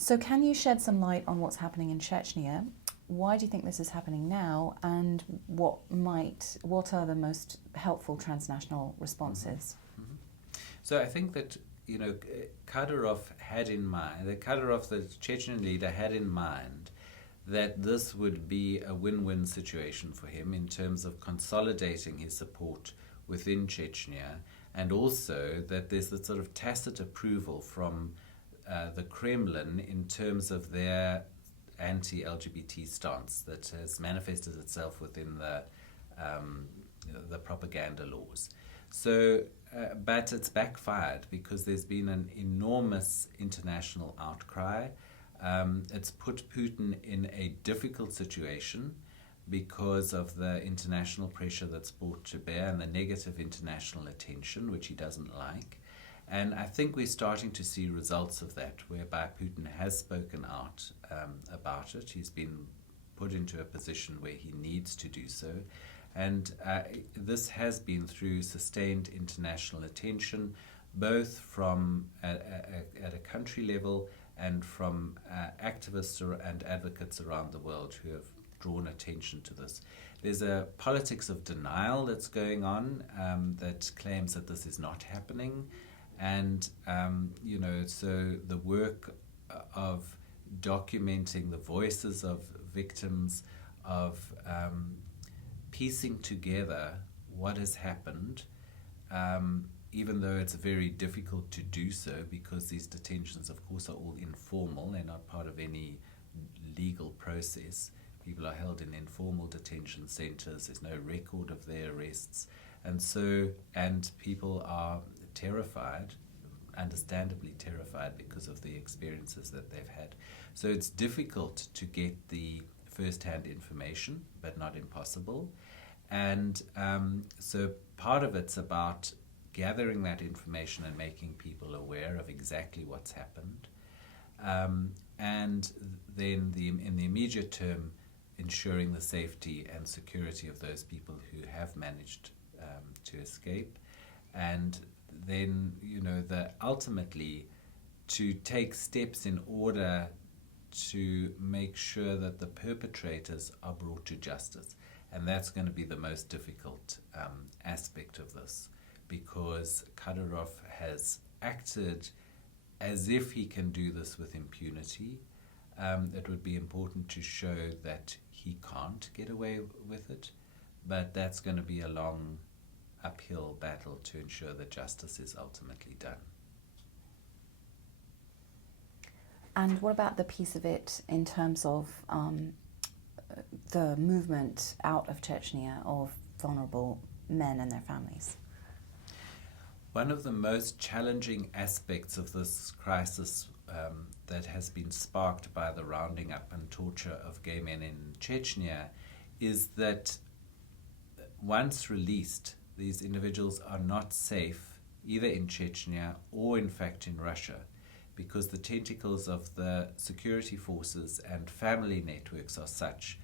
So can you shed some light on what's happening in Chechnya? Why do you think this is happening now, and what are the most helpful transnational responses? Mm-hmm. So I think that Kadyrov had in mind, the Chechen leader, had in mind that this would be a win-win situation for him in terms of consolidating his support within Chechnya, and also that there's a sort of tacit approval from the Kremlin in terms of their anti-LGBT stance that has manifested itself within the propaganda laws. So, but it's backfired because there's been an enormous international outcry. It's put Putin in a difficult situation because of the international pressure that's brought to bear and the negative international attention, which he doesn't like. And I think we're starting to see results of that, whereby Putin has spoken out about it. He's been put into a position where he needs to do so. And this has been through sustained international attention, both from at a country level and from activists and advocates around the world who have drawn attention to this. There's a politics of denial that's going on that claims that this is not happening. And, so the work of documenting the voices of victims, of piecing together what has happened, even though it's very difficult to do so because these detentions, of course, are all informal. They're not part of any legal process. People are held in informal detention centers. There's no record of their arrests. And people are terrified, understandably terrified, because of the experiences that they've had. So it's difficult to get the first-hand information, but not impossible. And so part of it's about gathering that information and making people aware of exactly what's happened. And then in the immediate term, ensuring the safety and security of those people who have managed to escape. And then, ultimately to take steps in order to make sure that the perpetrators are brought to justice. And that's going to be the most difficult aspect of this, because Kadyrov has acted as if he can do this with impunity. It would be important to show that he can't get away with it, but that's going to be a long uphill battle to ensure that justice is ultimately done. And what about the piece of it in terms of the movement out of Chechnya of vulnerable men and their families? One of the most challenging aspects of this crisis that has been sparked by the rounding up and torture of gay men in Chechnya is that once released, these individuals are not safe either in Chechnya or in fact in Russia, because the tentacles of the security forces and family networks are such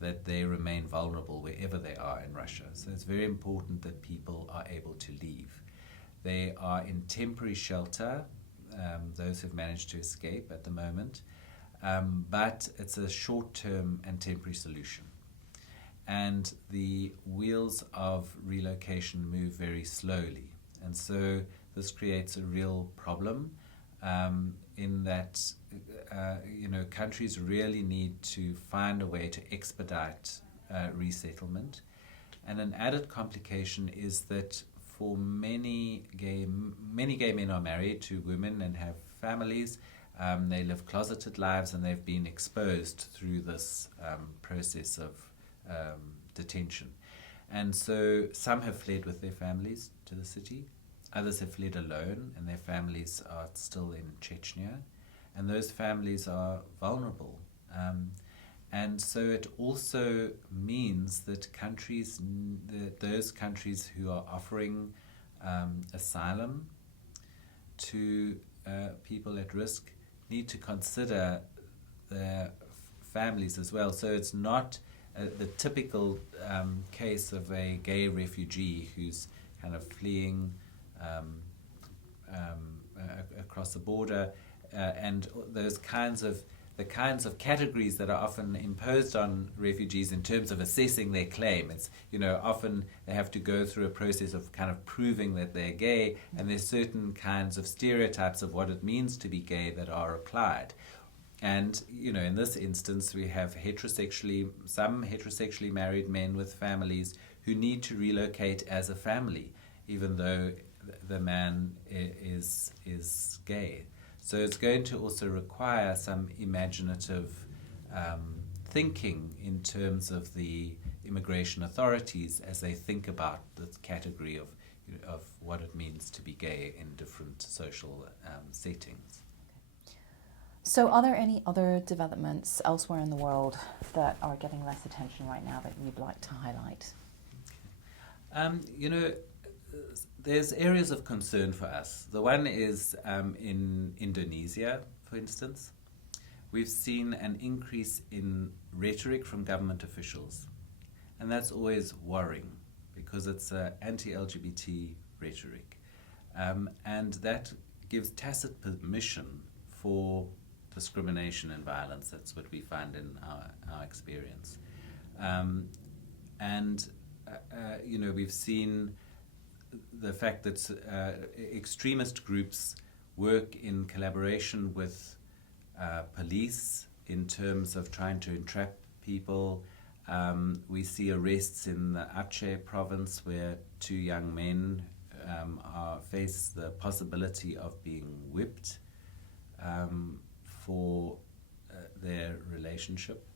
that they remain vulnerable wherever they are in Russia. So it's very important that people are able to leave. They are in temporary shelter, those who've managed to escape at the moment, but it's a short-term and temporary solution. And the wheels of relocation move very slowly. And so this creates a real problem in that, countries really need to find a way to expedite resettlement. And an added complication is that for many gay men are married to women and have families. They live closeted lives, and they've been exposed through this process of detention. And so some have fled with their families to the city. Others have fled alone, and their families are still in Chechnya. And those families are vulnerable. And so it also means that those countries who are offering asylum to people at risk need to consider their families as well. So it's not the typical case of a gay refugee who's kind of fleeing across the border. and those kinds of the kinds of categories that are often imposed on refugees in terms of assessing their claim. It's, often they have to go through a process of kind of proving that they're gay, and there's certain kinds of stereotypes of what it means to be gay that are applied. And, in this instance, we have some heterosexually married men with families who need to relocate as a family, even though the man is gay. So it's going to also require some imaginative thinking in terms of the immigration authorities as they think about this category of what it means to be gay in different social settings. So are there any other developments elsewhere in the world that are getting less attention right now that you'd like to highlight? There's areas of concern for us. The one is in Indonesia, for instance. We've seen an increase in rhetoric from government officials. And that's always worrying because it's anti-LGBT rhetoric. And that gives tacit permission for discrimination and violence. That's what we find in our experience. We've seen the fact that extremist groups work in collaboration with police in terms of trying to entrap people. We see arrests in the Aceh province where 2 young men face the possibility of being whipped for their relationship.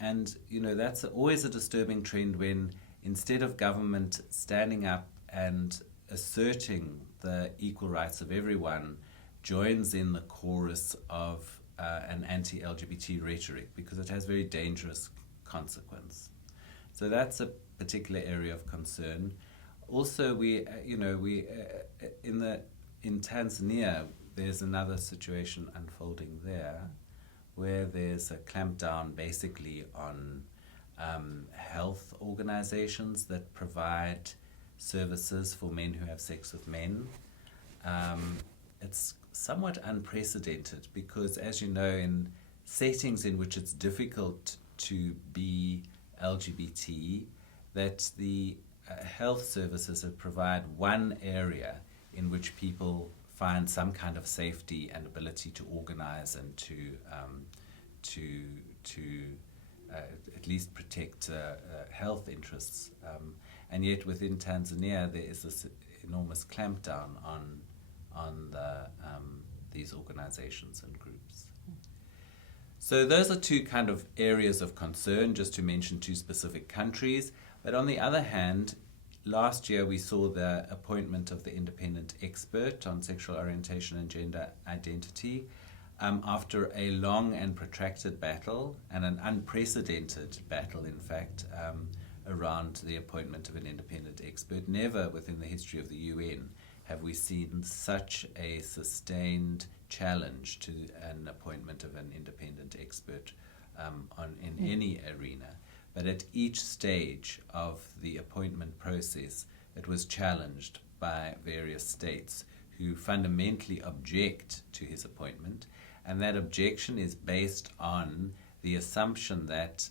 That's always a disturbing trend when, instead of government standing up and asserting the equal rights of everyone, joins in the chorus of an anti-LGBT rhetoric, because it has very dangerous consequence. So that's a particular area of concern. Also, in Tanzania, there's another situation unfolding there, where there's a clampdown basically on health organizations that provide services for men who have sex with men. It's somewhat unprecedented because, as you know, in settings in which it's difficult to be LGBT, that the health services that provide one area in which people find some kind of safety and ability to organize and to at least protect health interests. And yet within Tanzania there is this enormous clampdown on these organizations and groups. So those are 2 kind of areas of concern, just to mention 2 specific countries. But on the other hand, last year we saw the appointment of the independent expert on sexual orientation and gender identity after a long and protracted battle, and an unprecedented battle, in fact, around the appointment of an independent expert. Never within the history of the UN have we seen such a sustained challenge to an appointment of an independent expert in any arena. But at each stage of the appointment process, it was challenged by various states who fundamentally object to his appointment. And that objection is based on the assumption that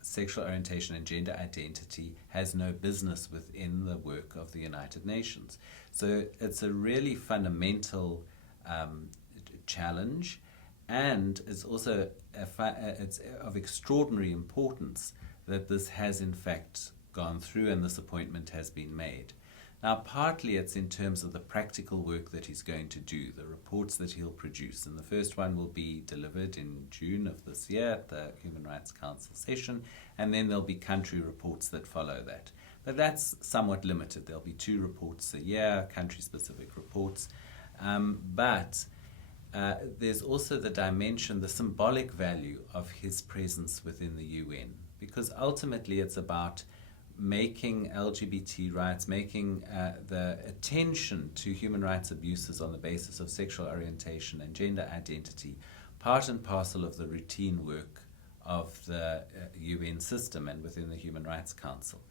sexual orientation and gender identity has no business within the work of the United Nations. So it's a really fundamental challenge, and it's also it's of extraordinary importance that this has in fact gone through and this appointment has been made. Now, partly it's in terms of the practical work that he's going to do, the reports that he'll produce. And the first one will be delivered in June of this year at the Human Rights Council session, and then there'll be country reports that follow that. But that's somewhat limited. There'll be 2 reports a year, country-specific reports. But there's also the dimension, the symbolic value of his presence within the UN, because ultimately it's about making LGBT rights, making the attention to human rights abuses on the basis of sexual orientation and gender identity part and parcel of the routine work of the UN system and within the Human Rights Council.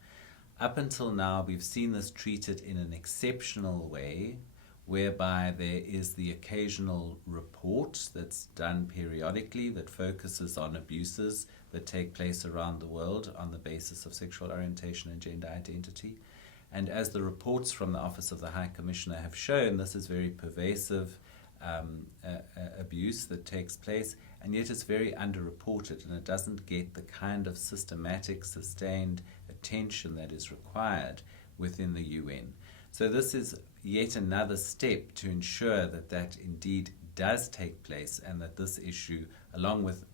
Up until now, we've seen this treated in an exceptional way, whereby there is the occasional report that's done periodically that focuses on abuses that take place around the world on the basis of sexual orientation and gender identity. And as the reports from the Office of the High Commissioner have shown, this is very pervasive abuse that takes place, and yet it's very underreported, and it doesn't get the kind of systematic, sustained attention that is required within the UN. So this is yet another step to ensure that that indeed does take place, and that this issue, along with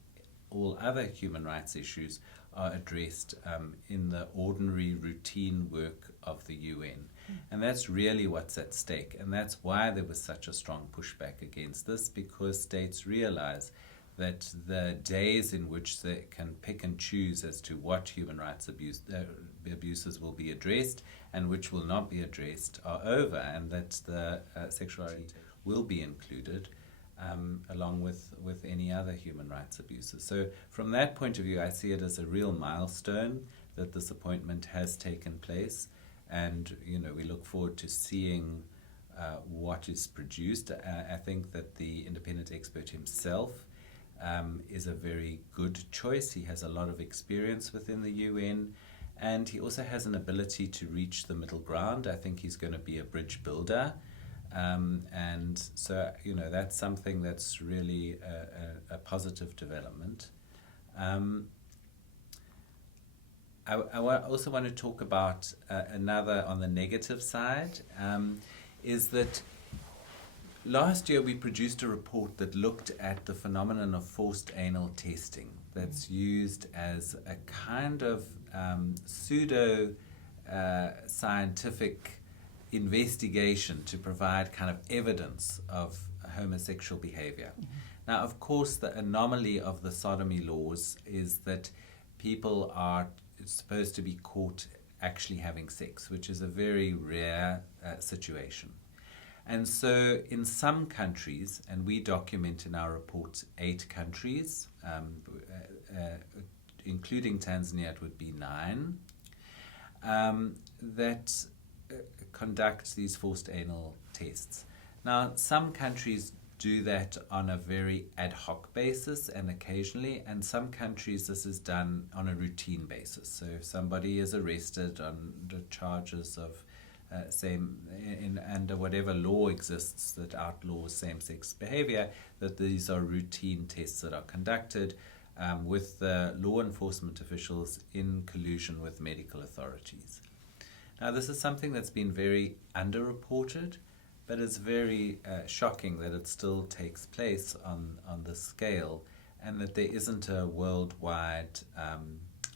all other human rights issues, are addressed in the ordinary routine work of the UN. And that's really what's at stake, and that's why there was such a strong pushback against this, because states realize that the days in which they can pick and choose as to what human rights abuses will be addressed and which will not be addressed are over, and that the sexuality will be included along with any other human rights abuses. So from that point of view, I see it as a real milestone that this appointment has taken place, and we look forward to seeing what is produced. I think that the independent expert himself is a very good choice. He has a lot of experience within the UN, and he also has an ability to reach the middle ground. I think he's going to be a bridge builder, and so that's something that's really a positive development. I also want to talk about another on the negative side, is that last year we produced a report that looked at the phenomenon of forced anal testing that's used as a kind of pseudo-scientific investigation to provide kind of evidence of homosexual behavior. Now, of course, the anomaly of the sodomy laws is that people are supposed to be caught actually having sex, which is a very rare situation. And so in some countries, and we document in our reports 8 countries, including Tanzania, it would be 9, that conduct these forced anal tests. Now, some countries do that on a very ad hoc basis and occasionally, and some countries this is done on a routine basis. So if somebody is arrested under charges of under whatever law exists that outlaws same-sex behavior, that these are routine tests that are conducted with the law enforcement officials in collusion with medical authorities. Now, this is something that's been very underreported, but it's very shocking that it still takes place on this scale, and that there isn't a worldwide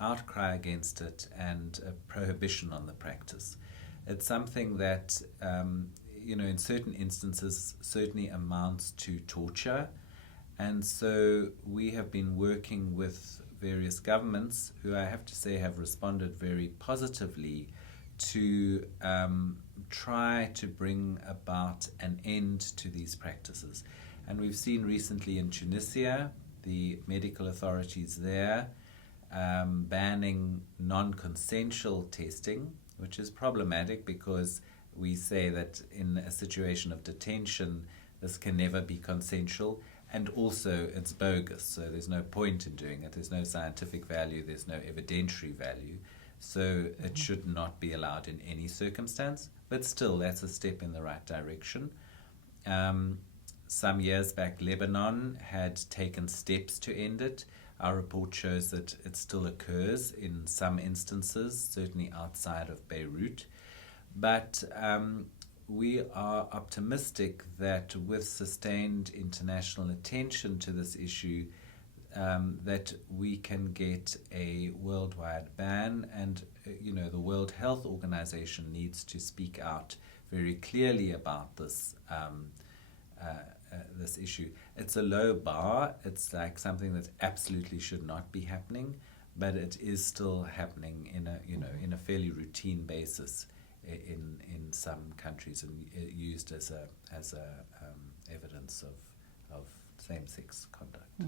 outcry against it and a prohibition on the practice. It's something that, in certain instances certainly amounts to torture, and so we have been working with various governments who I have to say have responded very positively to try to bring about an end to these practices. And we've seen recently in Tunisia, the medical authorities there banning non-consensual testing, which is problematic because we say that in a situation of detention, this can never be consensual, and also it's bogus, so there's no point in doing it. There's no scientific value, there's no evidentiary value. So it should not be allowed in any circumstance, but still that's a step in the right direction. Some years back, Lebanon had taken steps to end it. Our report shows that it still occurs in some instances, certainly outside of Beirut. But we are optimistic that with sustained international attention to this issue, that we can get a worldwide ban, and the World Health Organization needs to speak out very clearly about this this issue. It's a low bar. It's like something that absolutely should not be happening, but it is still happening in a fairly routine basis in some countries, and used as a evidence of same-sex conduct.